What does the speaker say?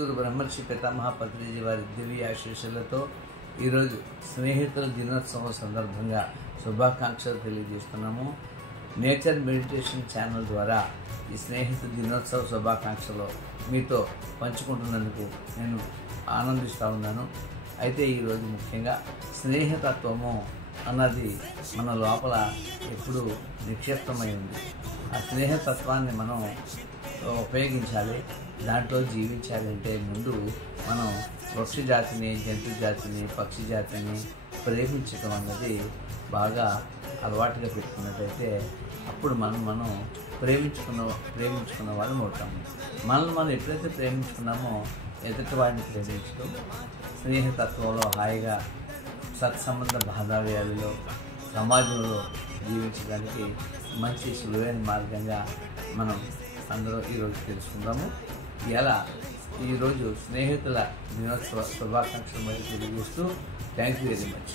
జగద్గురు బ్రహ్మర్షి పితామహ పత్రిజీ వారి దివ్య ఆశీస్సులతో ఈరోజు స్నేహితుల దినోత్సవం సందర్భంగా శుభాకాంక్షలు తెలియజేస్తున్నాము. నేచర్ మెడిటేషన్ ఛానల్ ద్వారా ఈ స్నేహితుల దినోత్సవ శుభాకాంక్షలు మీతో పంచుకుంటున్నందుకు నేను ఆనందిస్తూ ఉన్నాను. అయితే ఈరోజు ముఖ్యంగా స్నేహతత్వము అన్నది మన లోపల ఎప్పుడూ నిక్షిప్తమై ఉంది. ఆ స్నేహతత్వాన్ని మనం ఉపయోగించాలి, దాంట్లో జీవించాలి అంటే ముందు మనం వృక్ష జాతిని, జంతు జాతిని, పక్షి జాతిని ప్రేమించడం అన్నది బాగా అలవాటుగా పెట్టుకున్నట్టయితే అప్పుడు మనం ప్రేమించుకున్న వాళ్ళం అవుతాము. మనం ఎప్పుడైతే ప్రేమించుకున్నామో ఎదుటి వాడిని ప్రేమించడం, స్నేహతత్వంలో హాయిగా సత్సంబంధ బాంధవ్యాలలో సమాజంలో జీవించడానికి మంచి సులువైన మార్గంగా మనం అందరూ ఈరోజు తెలుసుకుందాము. ఈరోజు స్నేహితుల దినోత్సవ శుభాకాంక్షలు తెలియజేస్తూ థ్యాంక్ యూ వెరీ మచ్.